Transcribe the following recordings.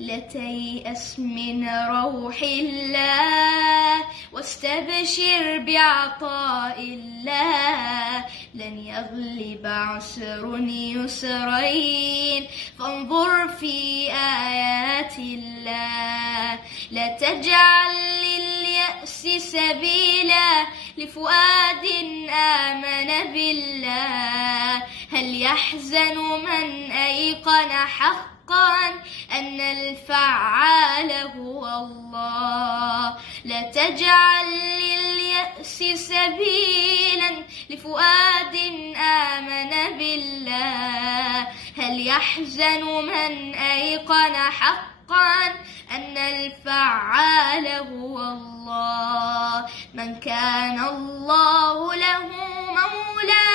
لا تيأس من روح الله واستبشر بعطاء الله. لن يغلب عسر يسرين فانظر في آيات الله. لا تجعل لليأس سبيلا لفؤاد آمن بالله. هل يحزن من أيقن حقا أن الفعال هو الله. لا تجعل لليأس سبيلا لفؤاد آمن بالله. هل يحزن من أيقن حقا أن الفعال هو الله. من كان الله له مولى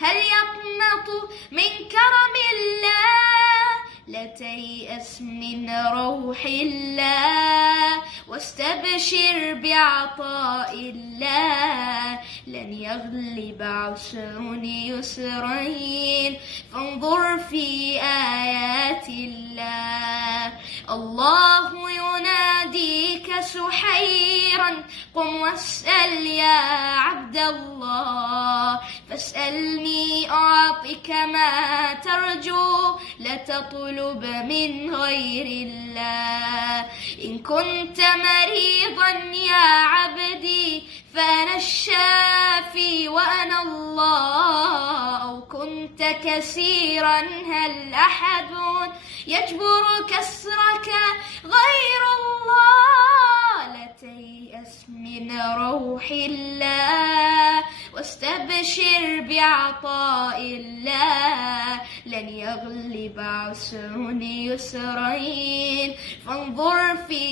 هل يقنط من كرم الله. لا تيأس من روح الله واستبشر بعطاء الله. لن يغلب عسر يسرين فانظر في آيات الله. الله يناديك سحيرا قم واسأل يا عبد الله. فاسألني أعطك ما ترجو لا تطلب من غير الله. إن كنت مريضا يا عبدي فأنا الشافي وأنا الله. أو كنت كسيرا هل أحد يجبر كسرك غير الله. لا تيأس من روح الله واستبشر بعطاء الله. لن يغلب عسر يسرين فانظر في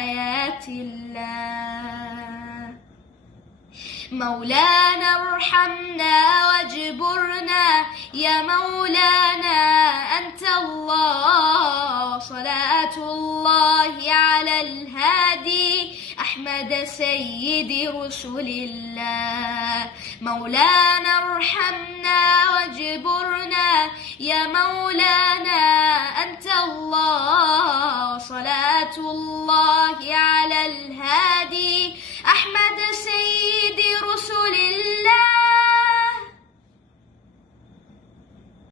آيات الله. مولانا ارحمنا واجبرنا يا مولانا أنت الله. صلاة الله على الهادي أحمد سيد رسل الله. مولانا ارحمنا واجبرنا يا مولانا أنت الله. صلاة الله على الهادي أحمد